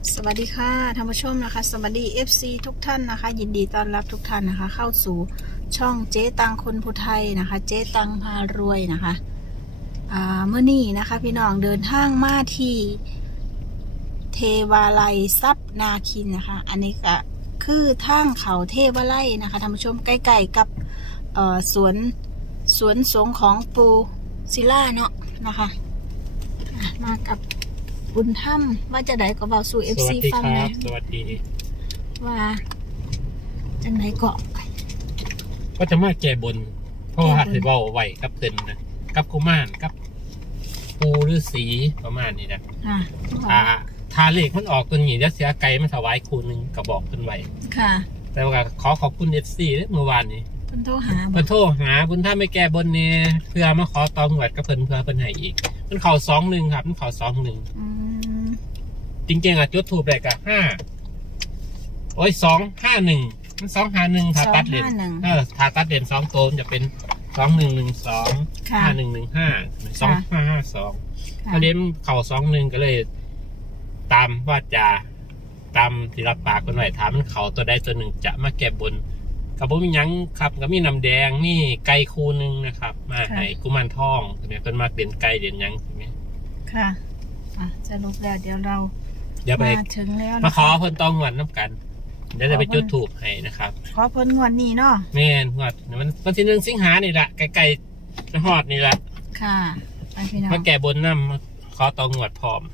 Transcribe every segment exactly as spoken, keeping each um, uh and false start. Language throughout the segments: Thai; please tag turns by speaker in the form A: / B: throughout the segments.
A: สวัสดีค่ะท่านผู้ชมนะคะสวัสดี เอฟ ซี ทุกท่านนะคะยินดีต้อนรับทุกท่านนะคะเข้าสู่ช่องเจ๊ตังคนผู้ไทยนะคะเจ๊ตังพารวยนะคะอ่าเมื่อนี้นะคะพี่น้องเดินทางมาที่เทวาลัยทรัพย์นาคินนะคะอันนี้ก็คือทางเขาเทวาลัยนะคะท่านผู้ชมใกล้ๆกับเอ่อสวนสวนสงฆ์ของปูศิลาเนาะนะคะอ่ะมากับบุญถ้ำว่าจะได้ก็บอกสู่เอฟ
B: สวั
A: ซี
B: สดี
A: ฟัง
B: ครั
A: นะ
B: บ สวัสดี
A: ว่าจังไหนเกาะ
B: ก็จะมาแก้บน เพราะว่า
A: แก้บน
B: ถือว่าไหวกับเพิ่นนะกับกุมารกับปูฤาษีประมาณนี้นะ
A: ค่ะ
B: ถ้าถ้าเลขมันออกตัวนี้จะเสียไก่มาถวายครูหนึงก็บอกเพิ่นไว้
A: ค่ะ
B: แต่ว่าขอขอบคุณเอฟซีเมื่อวานนี้
A: เพิ่นโทรหาบ
B: เพิ่
A: อก
B: นโทรหาบุญถ้าไม่แก้บนเนี่ยเพื่อมาขอตองหวัดกับเพิ่นเพื่อเพิ่นให้อีกมันเข่าสองหนึ่งครับมันเข่าสองหนึ่ง
A: อืม
B: จริงๆอ่ะจุดถูกแรกอะห้าโอ้ยสองห้าหนึ่งมันสองห้าหนึ่งถ้าตัดเลนเออถ้าตัดเลนสองโตมจะเป็นสองหนึ่งหนึ่งสองห้าหนึ่งหนึ่งห้าสองห้าห้าสองถ้าเล่มเข่าสองหนึ่งก็เลย ตามว่าจะตามที่รับปากคนไว้ถามมันเข่าตัวใดตัวหนึ่งจะมาแก้บนกับผมมียังครับก็มีน้ำแดงนี่ไก่คูนึงนะครับ มาให้กุมารทองใช่ไหมเป็นมาเด่นไก่เด่นยังใช่ไหม
A: ค่ะอ่ะสรุปแล้วเดี๋ยวเรา
B: เดี๋ยวไป
A: มาถึงแล้ว
B: มา
A: นะ
B: ขอเพิ่นตองหวนน้ำกัน เดี๋ยวจะไปจุดถูกให้นะครับ
A: ขอเพิ่นงวดนี้เนาะ
B: แม่นหวดมันวันที่หนึ่งสิงหานี่แหละไก่ๆจะหอดนี่แหละ
A: ค่ะไปพี่น้อง
B: มาแก่บนน้ำมาขอตองหวดพร้อม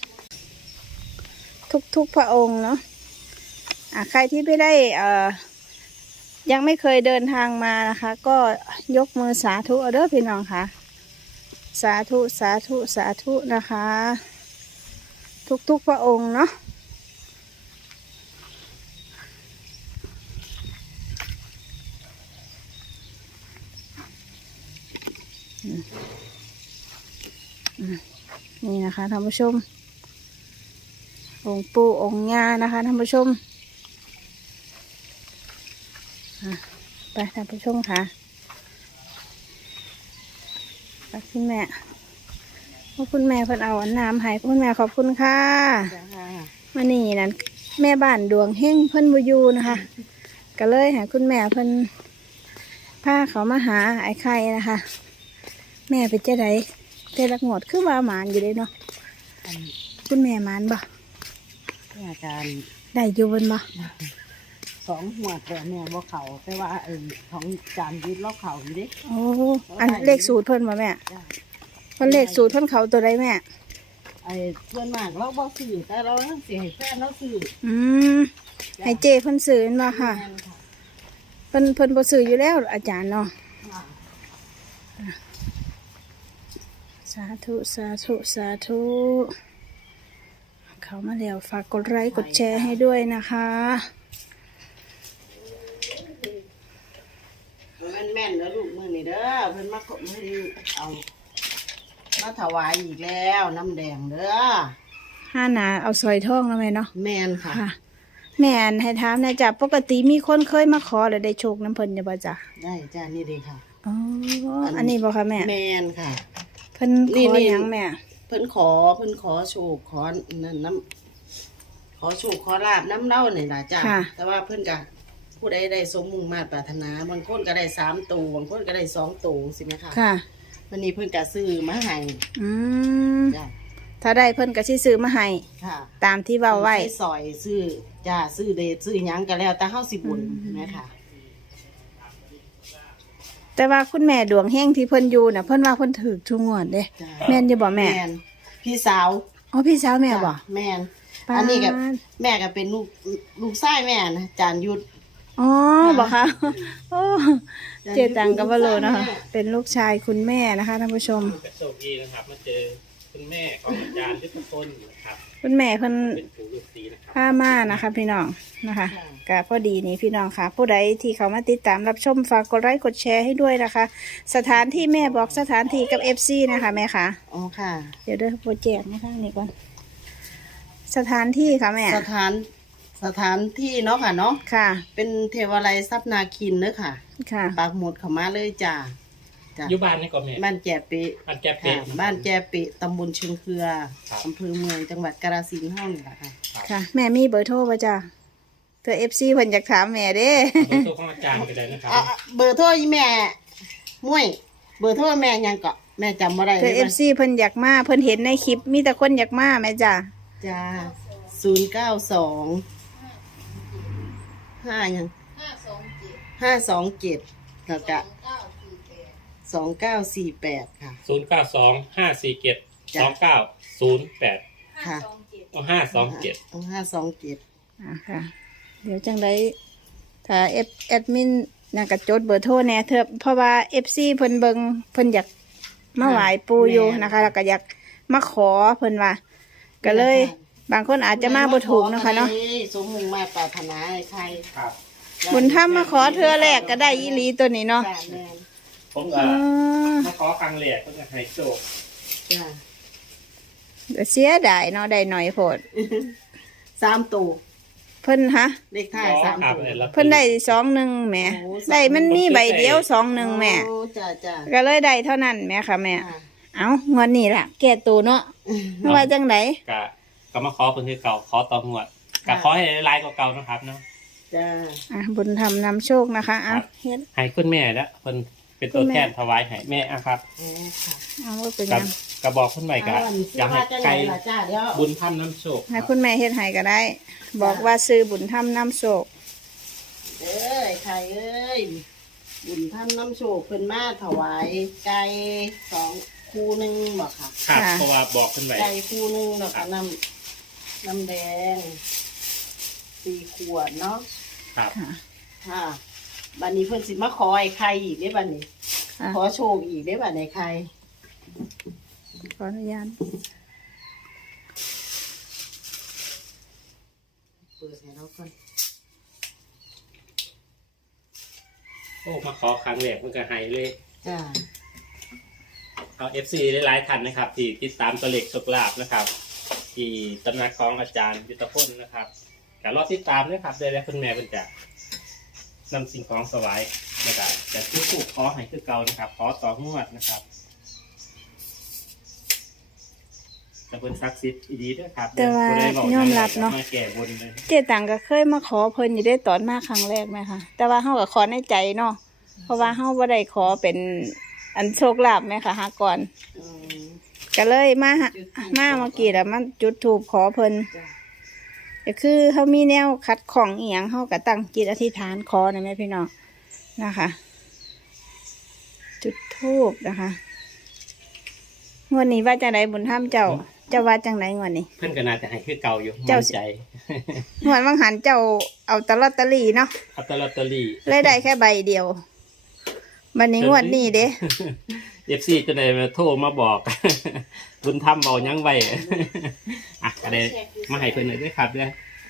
A: ทุกทุกพระองค์เนาะอ่ะใครที่ไม่ได้เอ่อยังไม่เคยเดินทางมานะคะ ก็ยกมือสาธุเอาเด้อพี่น้องค่ะ สาธุสาธุสาธุนะคะ ทุกทุกพระองค์เนาะอืมอืมนี่นะคะท่านผู้ชม องค์ปู่องค์ย่านะคะท่านผู้ชมอ่ะไปท่านผู้ชมค่ะไปคุณแม่ว่าคุณแม่เพิ่นเอาอันน้ำให้คุณแม่ขอบคุณค่ะมานี่นั่นแม่บ้านดวงเฮงเพิ่นบุยูนะคะ ก็เลยหาคุณแม่เพิ่นพาเขามาหาไอ้ไข่นะคะ แม่เป็นเจ้าใดเจ้าละงวดคือว่าหมานอยู่เลยเนาะคุณแม่หมานบ่
C: อาจารย์
A: ได้อยู่บนบ่
C: สองหัวแต่แม่บ่เขาแต่ว่าเออของจานยึดล็อกเขาอยู่ดิ
A: โอ้อันเลขสูตรเพิ่นบ่แม่
C: จ้ะ
A: เพิ่นเลขสูตรเพิ่นเขาตัวใดแม่
C: ไอ้เพื่อนมากเราบ่ซื้อแต่เราเสียให้แฟนเราซื้อ
A: อืมให้เจเพิ่นซื้อมาค่ะ
C: แม่นค่ะ
A: เพิ่นเพิ่นบ่ซื้ออยู่แล้วอาจารย์เนาะ
C: ค่ะ
A: สาธุสาธุสาธุเข้ามาแล้วฝากกดไลค์กดแชร์ให้ด้วยนะคะ
C: มันแม่นแล้วลูกมือนี่เด้อเพิ่นมาขอมาเอามาถวายอีกแล้วน้ำแดงเด้อ
A: ห้าหนาเอาซอยทองแล้วแม่เนาะ
C: แม่นค่ะ
A: ค่ะ แม่นให้ถามหนะจ๊ะปกติมีคนเคยมาขอแล้วได้โชคน้ำเพิ่นอยู่บ่จ๊ะ
C: ได้จ้านี่เด้ค่ะ
A: อ๋ออันนี้บ่ค่ะแม่
C: แม่นค่ะ
A: เพิ่นข
C: นี่
A: อ
C: นี่
A: หยังแม่
C: เพิ่นขอเพิ่นขอโชคขอนั่นน้ำขอโชคขอลาบน้ำเล่าเนี่ยล่ะจ้าแต่ว่าเพิ่นก็ผู้ใดได้สมมุ่งมาตรปรารถนาบางคนก็ได้สามตัวบางคนก็ได้สองตัวสิไหมคะ
A: ค่ะ
C: วันนี้เพิ่นก็ซื้อมาให้
A: อืม
C: จ้า
A: ถ้าได้เพิ่นก็สิซื้อมาให้
C: ค่ะ
A: ตามที่เว้าไว้
C: ซื้อซอยซื้อจ้าซื้อเดทซื้อหยังก็แล้วแต่เฮาสิบุญนะคะ
A: แต่ว่าคุณแม่ดวงเฮงที่เพิ่นอยู่น่ะเพิ่นว่าเพิ่นถูกทุกงวดเด้
C: จ้า
A: แม่นอยู่บ่แม่
C: นพี่สาว
A: อ๋อพี่สาวแม่บ่
C: จ้ะแม่น
A: ปาด
C: อันนี้กับแม่ก็เป็นลูกลูกชายแม่นะจานยุทธ
A: อ๋อบ่คะโอ้เจตังกับว่าโลเนาะค่ะเป็นลูกชายคุณแม่นะคะท่านผู้ชม
B: โชคดีนะครับ มาเจอคุณแม่ของอาจารย์ทุกคนนะครับ
A: คุณแม่เพิ่น
B: เป็นปู่ฤาษีนะครับ
A: พามานะคะพี่น้องนะคะก็พอดีนี่พี่น้องค่ะ ผู้ใดที่เขามาติดตามรับชมฝากกดไลค์กดแชร์ให้ด้วยนะคะ สถานที่แม่บอกสถานที่กับ เอฟ ซี นะคะแม่ค่ะ
C: อ๋อค่ะ
A: เดี๋ยวเด้อโปรเจกต์นะคะนี่ก่อนสถานที่ค่ะแม่
C: สถานสถานที่เนาะค่ะเนาะ
A: ค่ะ
C: เป็นเทวาลัยทรัพย์นาคินเนอะค่ะ
A: ค่ะ
C: ปากหมุดเข้ามาเลยจ้าจ้า
B: อยู่บ้านนี่ก็แม่
C: บ้านแจปิ
B: บ้านแก้
C: ค่ะ
B: เป็ด
C: บ้านแจปิตำบลเชิงเกลือ
B: ครับ
C: อำเภอเมืองจังหวัดกาฬสินธุ์ห้องนี่แหละค่ะ
B: ครับ
A: ค่ะ แม่มีเบอร์โทรป่ะจ้ะเธอเอฟซีเพิ่นอยากถามแม่เด้
B: เบอร์โทรของอาจารย์ก็ได้นะครับ
C: อ่ะเบอร์โทรอีแม่มุ้ยเบอร์โทรแม่ยังเกาะแม่จำบ่ได้
A: เธอเอฟซีเพิ่นอยากมาเพิ่นเห็นในคลิปมีแต่คนอยากมาแม่จ้ะ
C: จ้าศูนย์เก้าสองห้ายังห้าสองเจ็ดแล้วก็สองเก้าสี่แปดค่ะ
B: ศูนย์เก้าสองห้าสี่เจ็ดสองเก้าศูนย์แปด
C: ค่ะ
B: ห้าสองเจ็ด
C: ห้าสองเจ็ด
A: อ่าค่ะ เดี๋ยวจังไดถ้าเอฟแอดมินน่ะก็จดเบอร์โทรแหน่เถอะเพราะว่า เอฟ ซี เพิ่นเบิ่งเพิ่นอยากมาไหว้ปู่อยู่นะคะ แล้วก็อยากมาขอเพิ่นว่า ก็เลย บางคนอาจจะมาบ่ถูกนะคะเนาะ
C: สมมุงมาปรารถนาให้ใคร
B: ครับ
A: บุญธรรมมาขอเทื่อแรกก็ได้อีหลีตัวนี้เนาะ
C: จ้าแม่น
B: ผม
A: อ๋
B: ก็
A: อ
B: มาขอครั้งแรกก็จะให้โชค
C: จ้า
A: เดี๋ยวเสียดายเนาะได้หน่อยโพด
C: สามตัว
A: เพิ่นฮะ
C: เลขท้ายสามตัว
A: เพิ่นได้สองหนึ่งแหม่
C: โอ้สอง
A: ได้มันมีใบเดียวสองหนึ่งแหม่
C: โอ้จ้าจ้า
A: ก็เลยได้เท่านั้นแหม่ค่ะแม่
C: ค่ะ
A: เอ้างวดนี้ล่ะ แก้ตัวเนาะว่าจังได
B: ก็ก็มาขอคนที่เก่าขอต่อหวดก็ขอให้หลายๆกว่าเก่านะครับเนาะ
C: จ้า
A: อ่ะบุญธรรมนำโชคนะคะเอาเฮ็ด
B: ให้คุณแม่แล้วคนเป็นตัวแทนถวายให้แม่อะครับ
C: โอ้ค่ะ
A: เอาว่าเป็น
B: กั
A: ยั
B: บ
A: ง
B: กระบอกคุณใหม่ก็
C: เอาอัน
B: อยากให้
C: สิว่าจัง
B: ไกล
C: ไหนล่ะจ้าเดี๋ยว
B: บุญทำน้ำโชค
A: ให้คุณแม่เฮ็ดให้ก็ได้ บอกว่าซื้อบุญธรรมนำโชค
C: เอ้ยใครเอ้ยบุญท่านน้ำโชคเพิ่นมาถวายไก่สองคู่หนึ่งบอกค่ะ
B: ครับเพราะว่าบอกคุณใหม่
C: ไก่คู่หนึ่งแล้วก็น้ำน้ำแดงสี่ขวดเนาะ
B: ครับ
A: ค่ะ
C: ค่ะบัดนี้เพิ่นสิมาขอไอ้ไข่อีกได้บัดนี้
A: ค่ะ
C: ขอโชคอีกได้บัดไอ้ไข่
A: ขออนุญาต
C: เปิดให้เราก่อน
B: โอ้มาขอครั้งแรกมันก็ให้เลย
C: จ้า
B: เอาเอฟซีหลายๆท่านนะครับ ที่ติดตามตัวเลขโชคลาภนะครับ ที่ตำนักของอาจารย์ยุทธพลนะครับแต่รอติดตามนะครับได้แล้วคุณแม่เป็นจะนำสิ่งของสวายนะครับจะทุกถูกขอให้คือเก่านะครับ ขอต่องวดนะครับจะเป็นซักซิดอีดีด้วยครับ
A: แต่ว่า
B: ผู้ใดบก
A: ยอมรับเนาะ
B: มาแก่บนเลย
A: เจตังก็เคยมาขอเพิ่นอยู่ได้ตอนมาครั้งแรกไหมคะแต่ว่าเฮาก็ขอในใจเนาะเพราะว่าเฮาบ่ได้ขอเป็นอันโชคลาภไหมคะหาก่อน
C: อืม
A: ก็เลยมาหามาเมื่อกี้แล้วมันจุดธูปขอเพิ่น
C: จ้า
A: ก็คือเขามีแนวคัดของอีหยังเขาก็ตั้งจิตอธิษฐานขอนะแม่พี่น้องนะคะ จุดธูปนะคะงวดนี้ว่าจังไดบุญธรรมเจ้าเจ้าว่าจังไดงวดนี้
B: เพื่อนก็น่าจะให้คือเก่าอยู่
A: เจ้า
B: มั่นใจ
A: งวดวังหันเจ้าเอาแตลอตเตอรี่เนาะ
B: อัตลอตเตอรี่
A: เลยได้แค่ใบเดียววันนี้งวดนี้เด้
B: เอฟซีจะได้มาโทรมาบอก บุญธรรมเอายังไว้ อ่ะก็ได้มาให้เพื่อนหน่อยด้วยครับเด้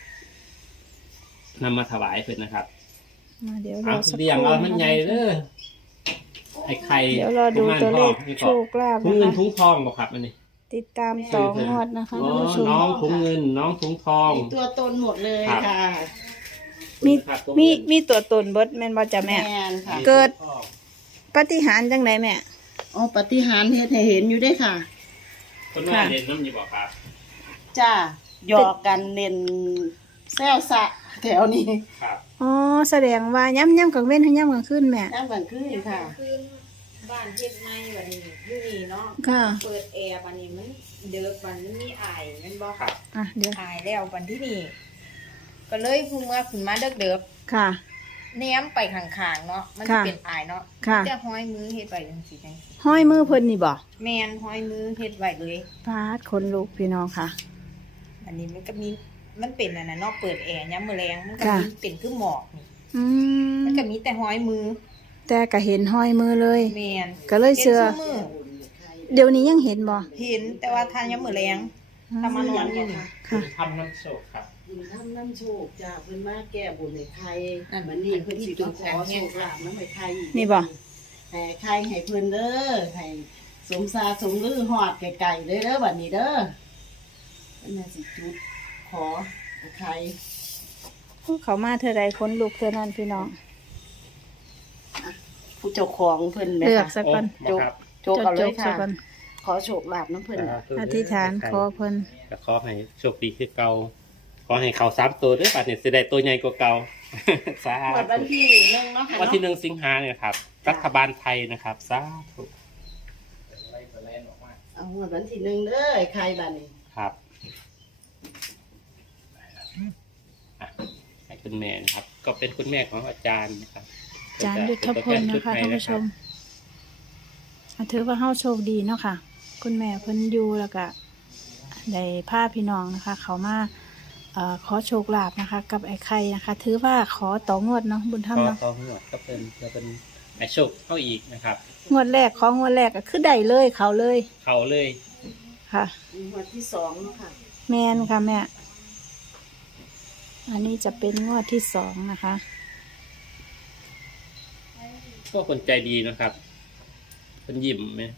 B: อนำมาถวายเพื่อนนะครับ
A: มาเดี๋ยวร
B: เอา
A: อสักค
B: เรียง
A: รู่
B: เอามันใหญ่เด้อไอ้ไข่
A: เดี๋ยวรอดูตัวเลขโชคลาภ
B: ถุง
A: นะ
B: เงิน
A: คะ
B: ถุงทองบอกครับอันนี้
A: ติดตามต่องวดนะคะ
B: อ๋อ
A: ท่านผู้ชม
B: น้องถุงเงิน น้องถุงทอง
C: มีตัวตนหมดเลย
B: ครับ
C: ค่ะ
A: มี
B: ครับถุง
A: มี
B: เงิน
A: มีตัวตนเบิดแม่นบ่จ้ะแม่
C: แม่นค่ะ
A: เกิด ปาฏิหาริย์จังไดแม่
C: อ๋อปฏิหารย์เฮ็ดให้เห็นอยู่ได้อค่ะ
B: คนว่าเรียนน้ำอยู่บอกครับ
C: จ้าหยอกกันเล่นแซวสะแถวนี้
B: ครับ
A: อ๋อแสดงว่าย้ำย้ำกลางเว้นให้ย้ำกลางคืนแม่
C: น้ำกันขึ้นค่ะ
D: คืนบ้านเฮ็ดใหม่บัดนี้อยู่นี่เนาะ
A: ค่ะ
D: เปิดแอร์บัดนี้มันเดือกบัดนี้มีอายแมันบ่
B: ครับ
A: อ่ะเดี๋ยว
D: อายแล้วบัดที่นี่ก็เลยพุ่งมาขึ้นมาเด็กเดือก
A: ค่ะ
D: แนมไปข้างๆเนาะมันจะ
A: ค่ะ
D: เป็นอายเนาะ
A: ค่ะ
D: จะห้อยมือเฮ็ดไว้จังซี่จังซี่
A: ห้อยมือเพิ่นนี่บ่
D: แม่นห้อยมือเฮ็ดไว้เลย
A: พาดคนลูกพี่น้องค่ะ
D: อันนี้มันก็มีมันเป็นอันนั้นเนาะเปิดแอร์ยามมื้อแลงมันก็
A: ค่ะ
D: มีเป็นคือหมอกนี่
A: อืม
D: มันก็มีแต่ห้อยมือ
A: แต่ก็เห็นห้อยมือเลย
D: แม่น
A: ก็เลยเชื่อ
D: ห็นซุมือ
A: เดี๋ยวนี้ยังเห็นบ่
D: เห็นแต่ว่าทานยามมื้อแลงถ้ามานอนอยู่นี่
A: ค่ะ
B: ทำน้ำโชคครับ
C: บุญทำน้ำโชคจ้าเพิ่นมาแก้บุญให้ใคร
D: นั่น
C: มันนี่เพิ่นสิมาขอโชคลาภน้ำให้ใครอีก
A: นี่บ่
C: ให้ใครให้เพิ่นเด้อให้สมซาสมลือฮอดไกลๆเลยเด้อบัดนี้เด้อเพิ่นน่ะสิจุดขอให้ใคร
A: เขามาเท่าใดคนลูกเท่านั้นพี่น้อง
C: ผู้เจ้าของเพิ่นแหม
A: เลือก
C: ค่ะ
A: สักก่อน
B: โอ้บอกครับ
C: โจกเอาเลย
A: จดๆ
C: ค่ะ
A: ซะก่อน
C: ขอโชคลาภน้ำเพิ่น
A: อธิษฐานขอเพิ่น
B: ก็ขอให้โชคดีคือเก่าขอให้เขาสามตัวด้วยปัดเนี่ยสิได้ตัวใหญ่กว่าเก่า สา
C: หมด
B: ธุ
C: วันที่หนึ่งเนาะค่ะ
B: วันที่ห
C: เนาะ
B: นึ่งสิงหาเนี่ยครับรัฐบาลไทยนะครับสาธุ
C: เอาหมดวันที่หนึ่งเด้อใครบ้านนี้
B: ครับอ่ะให้คุณแม่นะครับ ก็เป็นคุณแม่ของอาจารย์นะครับ
A: อาจารย์ยุทธพลนะคะท่านผู้ชมอ่ะถือว่าเฮาโชคดีเนาะค่ะ คุณแม่เพิ่นอยู่แล้วก็ได้พาพี่น้องนะคะ เขามาเอ่อขอโชคลาภนะคะ กับไอ้ไข่นะคะ ถือว่าขอต่องวดเนาะบุญธรรม
B: ก็
A: เนาะ
B: ต่อหัวก็เป็นจะเป็นไอโชคเข้าอีกนะครับ
A: งวดแรกของงวดแรกก็คือได้เลยเขาเลย
B: เขาเลย
A: ค่ะ
C: หมดที่สองเนาะค่ะ
A: แม่นค่ะแม่ อันนี้จะเป็นงวดที่สองนะคะ
B: ก็คนใจดีนะครับคนยิ้มไหม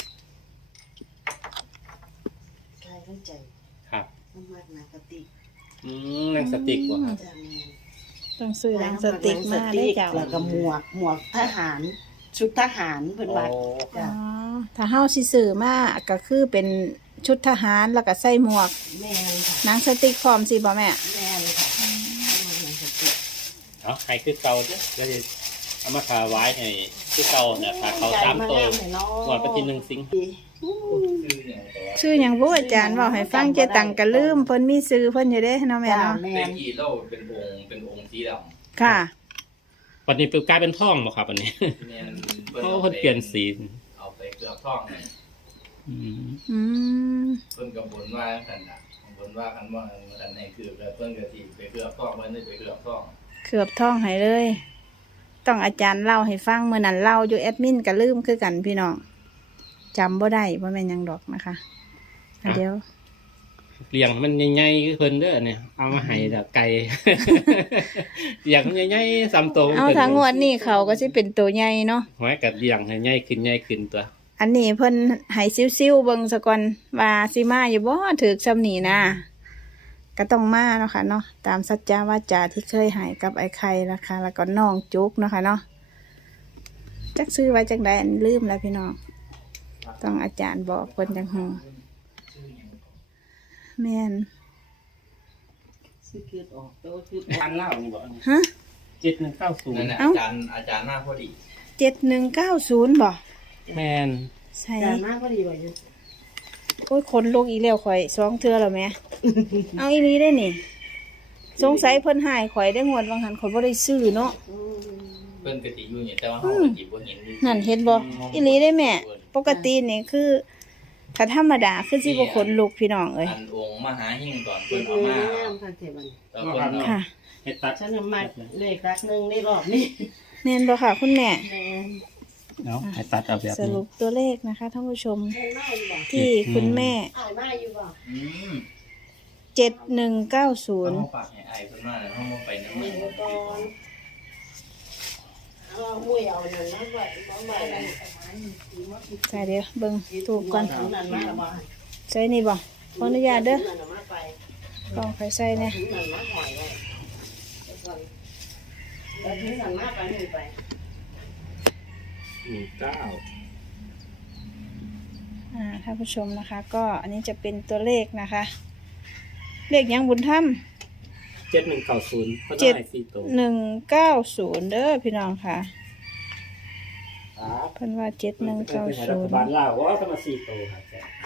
C: ใครเข้าใจ
B: ครับ
C: น้ำมันหนากระติก
B: อืมนางสติกว่ะครับ
C: จ้าแม่
A: ต้องซื้อหนังสติ๊กมาได้เจ้า
C: แล้วก็หมวกหมวกทหาร ชุดทหารเพิ่นว่า
B: โอ้
A: อ๋
C: จ้ะ
A: อถ้าเฮาสิซื้อมาก็คือเป็นชุดทหารแล้วก็ใส่หมวก
C: แม่นค่ะ
A: หนังสติ๊กพร้อมสิบ่แม่
C: แม่นค่ะน้ำมันหนากระติก
B: เอาใครคือเก่าเด้อแล้วจะเอามาถวายให้คือเก่าเนี่ยค่ะเขาสามตัวก่อนปฏิหนึ่งสิงหา
A: ชื่อหยังบ่อาจารย์เว้าให้ฟังเจตังก็ลืมเพิ่นมีซื้อเพิ่นอยู่เด้เนาะแม่
C: จ้า
A: เนาะ
C: แม่
E: เป็น
C: น
E: กี่โลเป็นองค์เป็นองค์สีด
A: ค่ะ
B: วันนี้เป็นกลายเป็นท่องบ่ครับวันนี้
E: ำเนี่ย
B: เขาคนเปลี่ยนสี
E: เอาไปเกลือบท่องเนี่ย
B: อืม
A: อืม
E: เพิ่นกับบนว่าขันน่ะบนว่ากันว่าขันในคือแล้วเพิ่นก็สิไปเกลือบท่องเพิ่นได้ไปเกลือบท่อง
A: เกือบท่องให้เลย ต้องอาจารย์เล่าให้ฟังมื้อนั้นเล่าอยู่แอดมินก็ลืมคือกันพี่น้องจำบ่ได้บ่แม่นหยังดอกนะคะอ่ะเดี๋ยว
B: เลี้ยงมันใหญ่ๆคือเพิ่นเด้อเนี่ยเอามาให้ดอกไก่ เลี้ยงใหญ่ๆซ้ำโต
A: เอาทางงวดนี้เขาก็สิเป็นตัวใหญ่เนาะ
B: หอยกัดเลี้ยงให้ใหญ่ขึ้นใหญ่ขึ้นตัว
A: อันนี้เพิ่นให้ซิ่วๆเบิ่งซะก่อนว่าสิมาอยู่บ่ถึกซำนี้นะก็ต้องมาเนาะค่ะเนาะตามสัจจาวาจาที่เคยให้กับไอ้ไข่นะคะ แล้วก็น้องจุกเนาะค่ะเนาะจักซื้อไว้จังได๋อันลืมแล้วพี่น้องต้องอาจารย์บอกเพิ่นจังฮู้แม่น
C: ซื้อเกิดออกแต่ว่าคือ
B: ทานเหล้านี่บ่
A: ฮะ
B: เจ็ดหนึ่งเก้าศูน
E: นั่น
B: ย์
E: น่ะ
A: เอ้า
E: อาจารย์อาจารย์หน้าพอดี
A: เจ็ดหนึ่งเก้าศูนย์บ่
B: แมน
A: ใช่
C: การมากก็ดีกว่าอยู่
A: โอ้ยคนลูกอีแล้วข่อยสองเทื่อแล้วแม่ เอาอีหลีได้นี่ สงสัยเพิ่นหายข่อยได้งวดบางหันข่อยบ่ได้ซื้อเนาะ
C: อืม
E: เพิ่นก็สิอยู่เนี่ยแต่ว่าเฮาก็สิบ่เห็นอยู่
A: นั่นเห็นบ่อีหลีได้แม่ ปกตินี่คือถ้าธรรมดาคือสิบ่ขนลุกพี่น้องเอ้ย
E: อันองค์มหาหิ่งก่อน
C: เกิ
E: เพิ่
C: ด
E: น
C: เล
E: เอา
C: ย
E: มา
C: งามค่ะเทวัน
E: แต่เพิ่น
A: ค่ะ
B: เห็ดตัด
C: ฉันน่ะมาเลขรักหนึ่งในรอบนี้
A: แม่นบ่ค่ะคุณแม่
C: แม่น
B: เนาะเห็ดตัดเอาแบบ
A: ส
B: นี้
A: รุปตัวเลขนะคะท่านผู้ชม
C: แม่นมาอยู่บ่
A: ที่คุณแม่
C: อ้ายมาอยู่บ่
E: อืม
A: เจ็ดหนึ่งเก้าศูนย์
E: เฮาฝากให้อ้ายเพิ่นมาแล้วเฮาบ่ไปนำ
C: มี
E: มัน
C: อุปกรณ์เอามุ้ยเอานั่นมาไว้มาไว้นั่น
A: ใช่เดี๋ยวเบิ่งถูกก่อน
C: เอานั่นมาบ่
A: ใส่นี่บ่ขออนุญาตเด้อ
C: นั่นน่ะมาไป
A: ลองไปใส่แน่
C: ถึงนั่นมาหอยไว้เดี๋ยวก่อนแล้วถึงนั่นมาไปนี่ไป
B: หนึ่งเก้า
A: อ่าท่านผู้ชมนะคะ ก็อันนี้จะเป็นตัวเลขนะคะ เลขหยังบุญธรรม
B: เจ็ดหนึ่งเก้าศูนย์ก็
A: เจ็
B: ได้
A: ด
B: สี่ตัว
A: หนึ่งเก้าศูนย์เด้อพี่น้องค่ะ
B: ครับ
A: เพิ่นว่าเจ็ดหนึ่งเก้า
B: เป็นรั
A: ศู
B: ฐ
A: นย์
B: บาลลาวว่าก็มาสี่ตัวครับ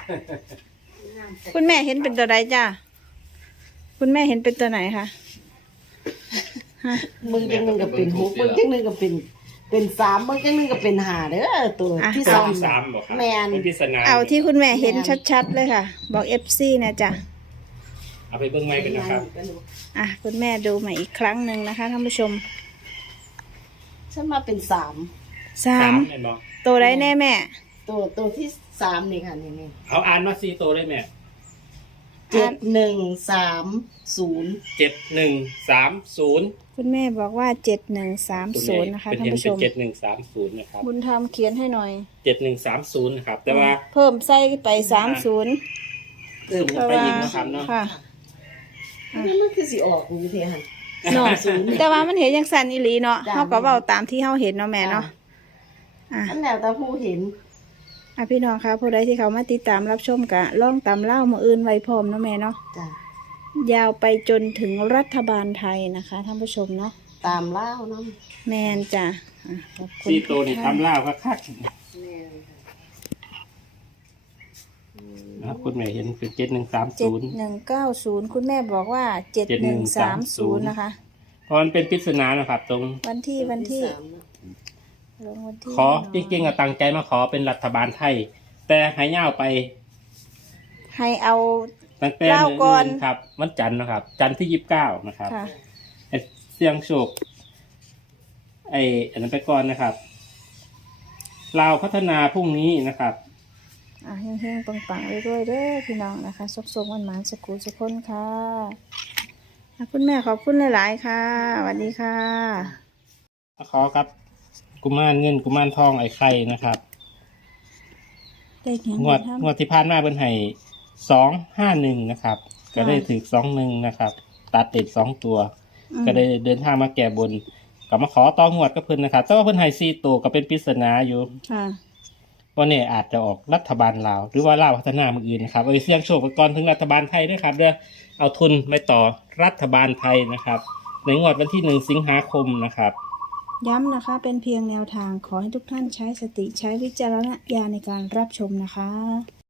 A: คุณแม่เห็นเป็นตัวใดจ้าคุณแม่เห็นเป็นตัวไหนคะฮะ
C: มึงจังหนึงก็เป็นหกมึงจังหนึงก็เป็น เป็นสามมึงจังหนึงก็เป็นห้าเด้อตัวที่ส
B: สา
C: อง
B: มสามบอกครับ
C: แมน
B: เป็นพิศนา
A: เอาที่คุณแม่เห็นชัดๆเลยค่ะ บอกเอฟซีนะจ้ะ
B: เอาไปเบิ้งไม้กันนะครับ
A: อ่ะคุณแม่ดูใหม่อีกครั้งหนึ่งนะคะท่านผู้ชม
C: ฉันมาเป็นสาม
A: สาม
B: เห็นบอก
A: ตัวใดแน่แม่
C: ตัวตัวที่สามนี่ค่ะนี่นี่
B: เอาอ่านมาสี่ตัวได้ไหม
C: เจ็ดหนึ่งสามศูนย์
B: เจ็ดหนึ่งสามศูนย์
A: คุณแม่บอกว่าเจ็ดหนึ่งสามศูนย์นะคะ
B: เป็น
A: ท่าน
B: เห็น
A: ผู้ช
B: เป็น
A: ม
B: เจ็ดหนึ่งสามศูนย์นะครับ
A: บุญธรรมเขียนให้หน่อย
B: เจ็ดหนึ่งสามศูนย์นะครับ แต่ว่า
A: เพิ่มใส่ไปสามศูนย์
B: เพิ่ม
A: เพราะ
B: ไป
A: ว่า
B: อีกนะครับเนาะ
A: ค่ะ
C: นี่มันคือสิออกอยู่เทียหัน
A: เนาะแต่ว่ามันเห็นยังสันอีหลีเนาะ
C: จ้ะ
A: เขาก็เว้าตามที่เขาเห็นเนาะแม่เนาะอ่ะ
C: อันแล้วแต่ผู้เห็น
A: อ่ะพี่น้องคะผู้ใดที่เขามาติดตามรับชมกะล่องตามเล่ามาอื่นไว้พร้อมเนาะแม่เนาะ
C: จ้ะ
A: ยาวไปจนถึงรัฐบาลไทยนะคะท่านผู้ชมเนาะ
C: ตามเล่าวน้
A: แมนจ้ะอ่ะขอบคุณ
B: สี่ตัวนี่
A: ทุกท่าน
B: ทำล่าวก็คัก
C: ำแม่นค่ะ
B: นะครับคุณแม่เห็นเป็นเจ็ดหนึ่งสาม
A: เจ็ด
B: ศูนย์
A: หนึ่งเก้าศูนย์คุณแม่บอกว่าเจ็ดหนึ่งสามศูนย์นะคะ
B: เพราะมันเป็นปริศนานะครับ ตรง
A: วันที่วันที่
C: สามเนอะ
A: ลงวันที่
B: ขอจริงๆอะตั้งใจมาขอเป็นรัฐบาลไทย แต่ใหายาวไป
A: ให้เอา
B: ตั้งแต่
A: เล่าก่อน
B: ครับวันจันทร์นะครับ จันทร์ที่ยี่สิบเก้านะครับ
A: ค่ะ
B: ไอ้เสียงโชคไอ้อันนั้นไปก่อนนะครับลาวพัฒนาพรุ่งนี้นะครับ
A: อ่ะเฮงๆปังๆเรื่อยๆเด้อพี่น้องนะคะสกๆมันหมานๆสกุลสุคนค่ะอ่ะคุณแม่ขอบคุณหลายๆค่ะสวัสดีค่ะ
B: ขอครับกุมารเงินกุมารทองไอ้ไข่นะครับ
A: ได้เห็น
B: งวด
A: ท่าน
B: งวดที่ผ่านมาเป็นไห้สองห้าหนึ่งนะครับ ก็ได้ถือสองหนึ่งนะครับ ตัดติดสองตัว
A: อืม
B: ก็ได้เดินทางมาแก้บนก็มาขอต่องวดกับเพิ่นนะครับแต่ว่าเพิ่นไห้สี่ตัวก็เป็นปริศนาอยู่
A: ค่ะ
B: ว่าเนี่ยอาจจะออกรัฐบาลลาวหรือว่าลาวพัฒนาเมืองอื่นนะครับเอาไปเสี่ยงโชคไปก่อนถึงรัฐบาลไทยด้วยครับเด้อเอาทุนไปต่อรัฐบาลไทยนะครับ ในงวดวันที่หนึ่งสิงหาคมนะครับ
A: ย้ำนะคะเป็นเพียงแนวทางขอให้ทุกท่านใช้สติใช้วิจารณญาณในการรับชมนะคะ